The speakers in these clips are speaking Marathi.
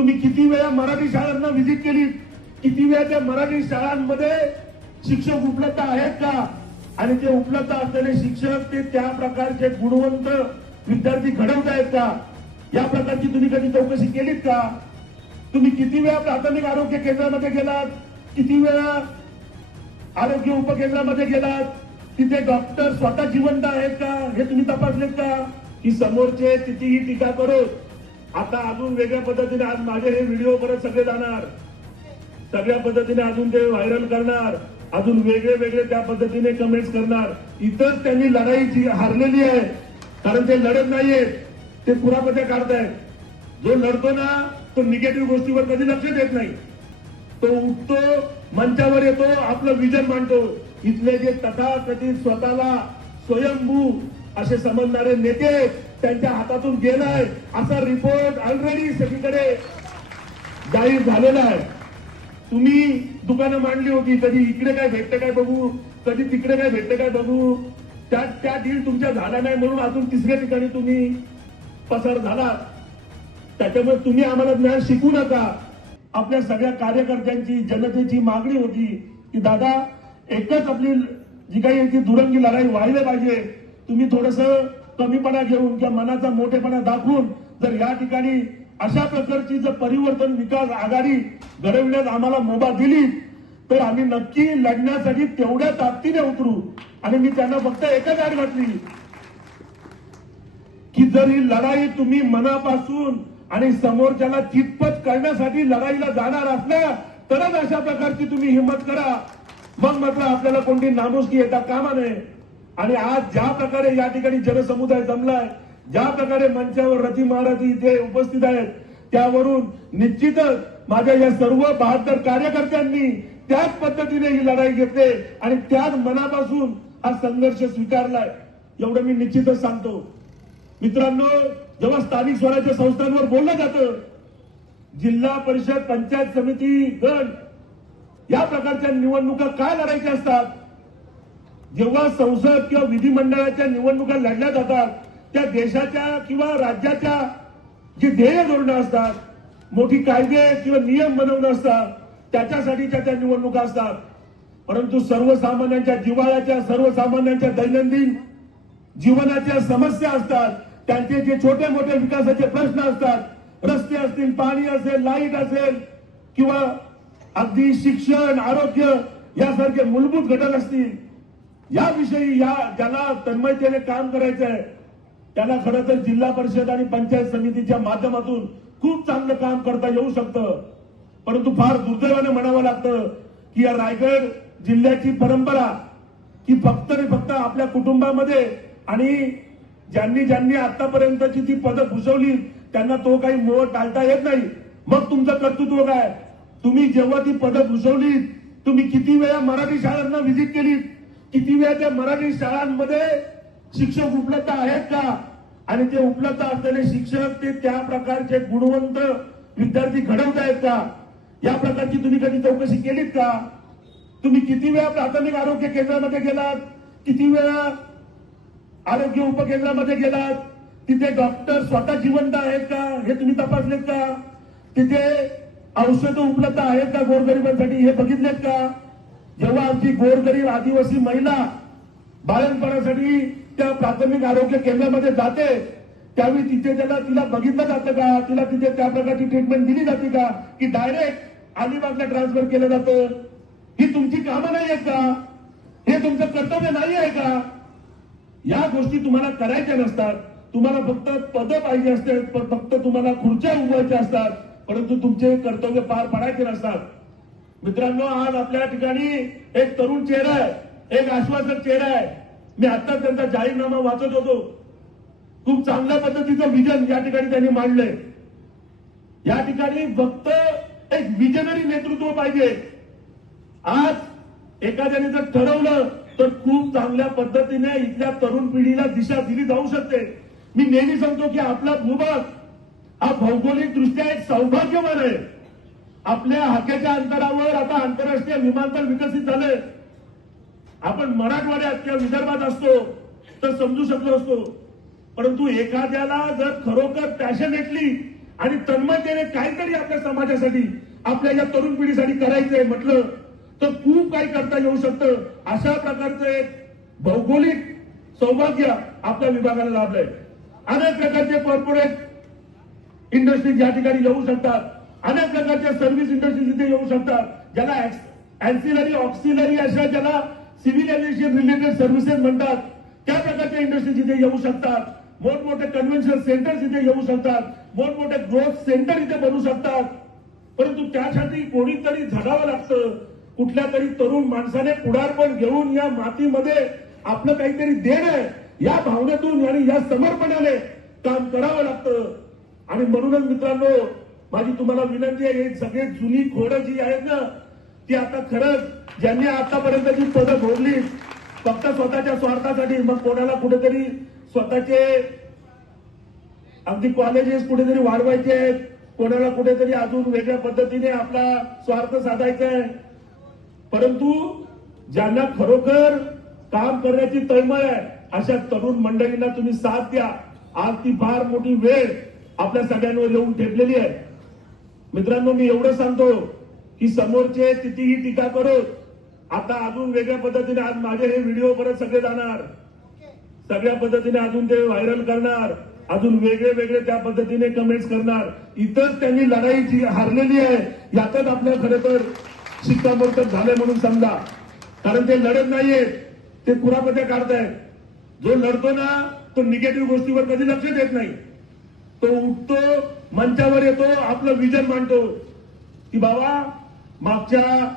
तुम्ही किती वेळा मराठी शाळांना व्हिजिट केली? किती वेळा त्या मराठी शाळांमध्ये शिक्षक उपलब्ध आहेत का? आणि ते उपलब्ध असलेले शिक्षक ते त्या प्रकारचे गुणवंत विद्यार्थी घडवत आहेत का? या प्रकारची तुम्ही कधी चौकशी केलीत का? तुम्ही किती वेळा प्राथमिक आरोग्य केंद्रामध्ये गेलात? किती वेळा आरोग्य उपकेंद्रामध्ये गेलात? तिथे डॉक्टर स्वतः जिवंत आहेत का? हे तुम्ही तपासलेत का? की समोरचे कितीही टीका करून आता अजून वेगळ्या पद्धतीने आज माझे हे व्हिडिओ परत सगळे जाणार. सगळ्या पद्धतीने अजून ते व्हायरल करणार. अजून वेगळे वेगळे त्या पद्धतीने कमेंट्स करणार. इथंच त्यांनी लढाई जी हारलेली आहे कारण ते लढत नाहीयेत ते पुरापत्या काढतायत. जो लढतो ना तो निगेटिव्ह गोष्टीवर कधी लक्ष देत नाही. तो उठतो मंचावर येतो आपलं विजन मांडतो. इथले जे तथाकथित स्वतःला स्वयंभू असे समजणारे नेते त्यांच्या हातातून गेलाय. असा रिपोर्ट ऑलरेडी सगळीकडे जाहीर झालेला आहे. तुम्ही दुकानं मांडली होती कधी इकडे काय भेटतं काय बघू? कधी तिकडे काय भेटतं काय बघू? त्या त्या डील तुमच्या झाल्या नाही म्हणून अजून तिसऱ्या ठिकाणी तुम्ही पसार झालात. त्याच्यामुळे तुम्ही आम्हाला ज्ञान शिकू नका. आपल्या सगळ्या कार्यकर्त्यांची जनतेची मागणी होती की दादा एकच आपली जी काही दुरंगी लढाई व्हायला पाहिजे. तुम्ही थोडस कमीपणा घेऊन किंवा मनाचा मोठेपणा दाखवून जर या ठिकाणी अशा प्रकारची जर परिवर्तन विकास आघाडी घडविण्यात आम्हाला मुभा दिली तर आम्ही नक्की लढण्यासाठी तेवढ्या ताकदीने उतरू. आणि मी त्यांना फक्त एकच आड घातली की जर ही लढाई तुम्ही मनापासून आणि समोरच्याला चितपत करण्यासाठी लढाईला जाणार असल्या तरच अशा प्रकारची तुम्ही हिंमत करा. मग म्हटलं आपल्याला कोणती नामुष्की येता कामा नये. आणि आज ज्या प्रकारे या ठिकाणी जनसमुदाय जमलाय ज्या प्रकारे मंचावर रती महारथी इथे उपस्थित आहेत त्यावरून निश्चितच माझ्या या सर्व बहात्तर कार्यकर्त्यांनी त्याच पद्धतीने ही लढाई घेतली आणि त्याच मनापासून हा संघर्ष स्वीकारलाय. एवढं मी निश्चितच सांगतो. मित्रांनो जेव्हा स्थानिक स्वराज्य संस्थांवर बोललं जातं जिल्हा परिषद पंचायत समिती गण या प्रकारच्या निवडणुका काय लढायच्या असतात? जेव्हा संसद किंवा विधिमंडळाच्या निवडणुका लढल्या जातात त्या देशाच्या किंवा राज्याच्या जी ध्येय धोरणं असतात मोठी कायदे किंवा नियम बनवणं असतात त्याच्यासाठीच्या त्या निवडणुका असतात. परंतु सर्वसामान्यांच्या जिव्हाळ्याच्या सर्वसामान्यांच्या दैनंदिन जीवनाच्या समस्या असतात. त्यांचे जे छोटे मोठे विकासाचे प्रश्न असतात रस्ते असतील पाणी असेल लाइट असेल किंवा अगदी शिक्षण आरोग्य यासारखे मूलभूत घटक असतील याविषयी या ज्याला तन्मयतेने काम करायचं आहे त्याला खरं तर जिल्हा परिषद आणि पंचायत समितीच्या माध्यमातून खूप चांगलं काम करता येऊ शकतं. परंतु फार दुर्दैवाने म्हणावं लागतं की या रायगड जिल्ह्याची परंपरा की फक्त आणि फक्त आपल्या कुटुंबामध्ये आणि ज्यांनी ज्यांनी आतापर्यंतची ती पदं भूषवली त्यांना तो काही मोह टाळता येत नाही. मग तुमचं कर्तृत्व काय? तुम्ही जेव्हा ती पदं भूषवली तुम्ही किती वेळा मराठी शाळांना व्हिजिट केलीत? किती वेळा त्या मराठी शाळांमध्ये शिक्षक उपलब्ध आहेत का? आणि ते उपलब्ध असलेले शिक्षक ते त्या प्रकारचे गुणवंत विद्यार्थी घडवत आहेत का? या प्रकारची तुम्ही कधी चौकशी केलीत का? तुम्ही किती वेळा प्राथमिक आरोग्य केंद्रामध्ये गेलात? किती वेळा आरोग्य उपकेंद्रामध्ये गेलात? तिथे डॉक्टर स्वतः जिवंत आहेत का? हे तुम्ही तपासलेत का? तिथे औषधं उपलब्ध आहेत का गोरगरिबांसाठी? हे बघितलेत का? जेव्हा आमची गोरगरीब आदिवासी महिला बाळणपणासाठी त्या प्राथमिक आरोग्य केंद्रामध्ये जाते त्यावेळी तिथे त्याला तिला बघितलं जातं का? तिला तिथे त्या प्रकारची ट्रीटमेंट दिली जाते का? की डायरेक्ट अलिबागला ट्रान्सफर केलं जातं. ही तुमची कामं नाही आहेत का? हे तुमचं कर्तव्य नाही आहे का? या गोष्टी तुम्हाला करायच्या नसतात. तुम्हाला फक्त पदं पाहिजे असते पण फक्त तुम्हाला खुर्च्या उभवायच्या असतात परंतु तुमचे कर्तव्य पार पाडायचे नसतात. मित्रांनो आज आपल्या ठिकाणी एक तरुण चेहरा आहे एक आश्वासक चेहरा आहे. मी आता त्यांचा जाहीरनामा वाचत होतो. खूप चांगल्या पद्धतीचं विजन या ठिकाणी त्यांनी मांडलंय. या ठिकाणी फक्त एक विजनरी नेतृत्व पाहिजे. आज एखाद्याने जर ठरवलं तर खूप चांगल्या पद्धतीने इथल्या तरुण पिढीला दिशा दिली जाऊ शकते. मी नेहमी सांगतो की आपला भूभाग हा भौगोलिक दृष्ट्या एक सौभाग्यवान आहे. आपल्या हक्काच्या अंतरावर आता आंतरराष्ट्रीय विमानतळ विकसित झालंय आपण मराठवाड्यात किंवा विदर्भात असतो तर समजू शकलो असतो. परंतु एखाद्याला जर खरोखर पॅशनेटली आणि तन्मयतेने काहीतरी आपल्या समाजासाठी आपल्या या तरुण पिढीसाठी करायचंय म्हटलं तर खूप काही करता येऊ शकतं. अशा प्रकारचं एक भौगोलिक सौभाग्य आपल्या विभागाला लाभलंय. अनेक प्रकारचे कॉर्पोरेट इंडस्ट्रीज या ठिकाणी येऊ शकतात. अनेक प्रकारच्या सर्व्हिस इंडस्ट्रीज इथे येऊ शकतात. ज्याला अँसिलरी ऑक्सिलरी अशा ज्याला सिव्हिल एव्हिएशन रिलेटेड सर्व्हिसेस म्हणतात त्या प्रकारच्या इंडस्ट्रीज इथे येऊ शकतात. मोठमोठे कन्व्हेन्शन सेंटर्स इथे येऊ शकतात. मोठमोठे ग्रोथ सेंटर इथे बनू शकतात. परंतु त्यासाठी कोणीतरी झगावं लागतं. कुठल्या तरी तरुण माणसाने पुढारपण घेऊन या मातीमध्ये आपलं काहीतरी देणं या भावनेतून आणि या समर्पणाने काम करावं लागतं. आणि म्हणूनच मित्रांनो माझी तुम्हाला विनंती आहे हे सगळे जुनी खोडं जी आहेत ना ती आता खरंच ज्यांनी आतापर्यंतची पदं भोगली फक्त स्वतःच्या स्वार्थासाठी मग कोणाला कुठेतरी स्वतःचे अगदी कॉलेजेस कुठेतरी वाढवायचे आहेत कोणाला कुठेतरी अजून वेगळ्या पद्धतीने आपला स्वार्थ साधायचा आहे. परंतु ज्यांना खरोखर काम करण्याची तळमळ आहे अशा तरुण मंडळींना तुम्ही साथ द्या. आज ती फार मोठी वेळ आपल्या सगळ्यांवर येऊन ठेपलेली आहे. मित्रांनो मी एवढं सांगतो की समोरचे कितीही टीका करत आता अजून वेगळ्या पद्धतीने आज माझे हे व्हिडिओ परत सगळे जाणार. सगळ्या पद्धतीने अजून ते व्हायरल करणार. अजून वेगळे वेगळे त्या पद्धतीने कमेंट्स करणार. इथंच त्यांनी लढाई जी हारलेली आहे. यातच आपल्या खरं तर शिक्कामोर्तब झालंय म्हणून समजा. कारण ते लढत नाहीये. ते कुरापत्या काढतायत. जो लढतो ना तो निगेटिव्ह गोष्टीवर कधी लक्ष देत नाही. तो उठतो मंचावर येतो आपलं विजन मांडतो. की बाबा मागच्या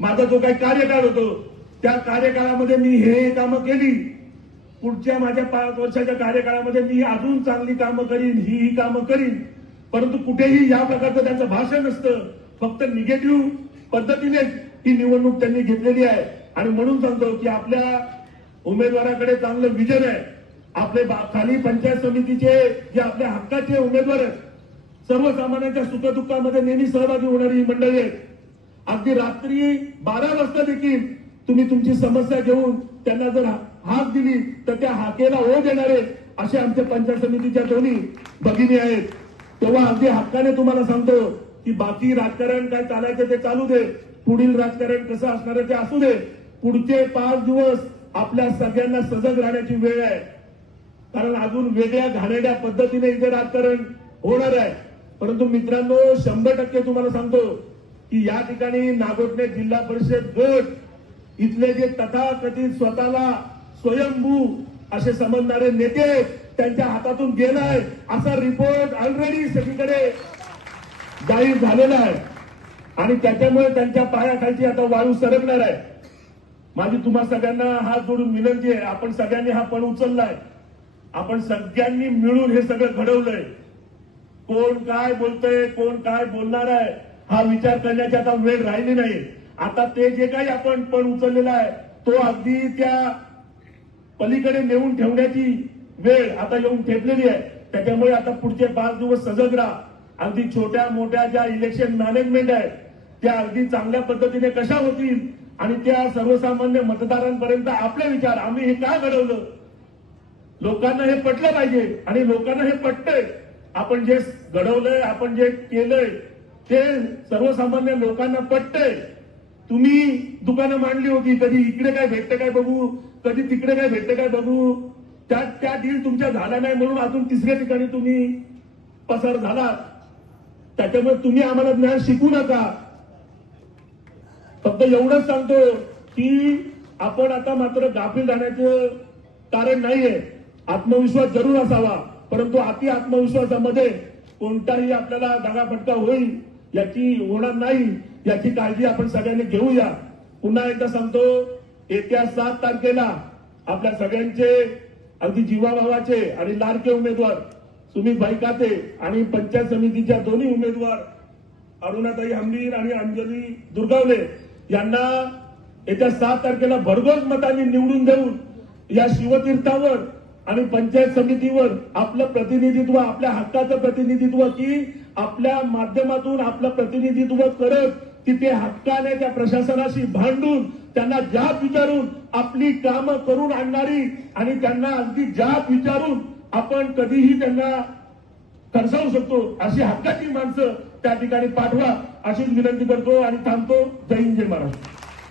माझा जो काही कार्यकाळ होतो त्या कार्यकाळामध्ये मी हे कामं केली. पुढच्या माझ्या पाच वर्षाच्या कार्यकाळामध्ये मी अजून चांगली कामं करीन ही ही कामं करीन. परंतु कुठेही या प्रकारचं त्यांचं भाषण नसतं. फक्त निगेटिव्ह पद्धतीने ही निवडणूक त्यांनी घेतलेली आहे. आणि म्हणून सांगतो की आपल्या उमेदवाराकडे चांगलं विजन आहे. आपले बा- खाली पंचायत समितीचे जे आपल्या हक्काचे उमेदवार आहेत सर्वसामान्यांच्या सुखदुःखामध्ये नेहमी सहभागी होणारी ही मंडळी आहेत अगदी रात्री बारा वाजता देखील तुम्ही तुमची समस्या घेऊन त्यांना जर हाक दिली तर त्या हाकेला ओ देणारे असे आमच्या पंचायत समितीच्या दोन्ही भगिनी आहेत. तेव्हा अगदी हक्काने तुम्हाला सांगतो की बाकी राजकारण काय चालायचं ते चालू दे. पुढील राजकारण कसं असणार ते असू दे. पुढचे पाच दिवस आपल्या सगळ्यांना सजग राहण्याची वेळ आहे. कारण अजून वेगळ्या घाणेड्या पद्धतीने इथे राजकारण होणार आहे. परंतु मित्रांनो शंभर टक्के तुम्हाला सांगतो की या ठिकाणी नागोटणे जिल्हा परिषद गट इथले जे तथाकथित स्वतःला स्वयंभू असे समजणारे नेते त्यांच्या हातातून गेलाय. असा रिपोर्ट ऑलरेडी सगळीकडे जाहीर झालेला आहे. आणि त्याच्यामुळे त्यांच्या पायाखालची आता वाळू सरकणार आहे. माझी तुम्हा सगळ्यांना हात जोडून विनंती आहे. आपण सगळ्यांनी हा पण उचललाय. आपण सगळ्यांनी मिळून हे सगळं घडवलंय. कोण काय बोलतंय कोण काय बोलणार आहे हा विचार करण्याची आता वेळ राहिली नाही. आता ते जे काही आपण पण उचललेला आहे तो अगदी त्या पलीकडे नेऊन ठेवण्याची वेळ आता येऊन ठेपलेली आहे. त्याच्यामुळे आता पुढचे पाच दिवस सजग राहा. अगदी छोट्या मोठ्या ज्या इलेक्शन मॅनेजमेंट आहेत त्या अगदी चांगल्या पद्धतीने कशा होतील आणि त्या सर्वसामान्य मतदारांपर्यंत आपले विचार आम्ही हे का घडवलं? लोकांना हे पटलं पाहिजे आणि लोकांना हे पटतंय. आपण जे घडवलंय आपण जे केलंय ते सर्वसामान्य लोकांना पटतंय. तुम्ही दुकानं मांडली होती कधी इकडे काय भेटतं काय बघू कधी तिकडे काय भेटतं काय बघू. त्या त्या डील तुमच्या झाला नाही म्हणून अजून तिसऱ्या ठिकाणी तुम्ही पसार झालात. त्याच्यामुळे तुम्ही आम्हाला ज्ञान शिकू नका. फक्त एवढंच सांगतो की आपण आता मात्र गाफील राहण्याचं कारण नाहीये. आत्मविश्वास जरूर असावा. परंतु अति आत्मविश्वासामध्ये कोणताही आपल्याला दगाफटका होईल याची होणार नाही याची काळजी आपण सगळ्यांनी घेऊया. पुन्हा एकदा सांगतो येत्या सात तारखेला आपल्या सगळ्यांचे अगदी जीवाभावाचे आणि लाडके उमेदवार सुमित भाई काते आणि पंचायत समितीच्या दोन्ही उमेदवार अरुणाताई हंबीर आणि अंजली दुर्गावले यांना येत्या सात तारखेला भरघोस मतांनी निवडून देऊन या शिवतीर्थावर आणि पंचायत समितीवर आपलं प्रतिनिधित्व आपल्या हक्काचं प्रतिनिधित्व की आपल्या माध्यमातून आपलं प्रतिनिधित्व करत तिथे हक्काने त्या प्रशासनाशी भांडून त्यांना जाब विचारून आपली कामं करून आणणारी आणि त्यांना अगदी जाब विचारून आपण कधीही त्यांना खरसावू शकतो अशी हक्काची माणसं त्या ठिकाणी पाठवा अशीच विनंती करतो आणि थांबतो. जय हिंद जय महाराष्ट्र.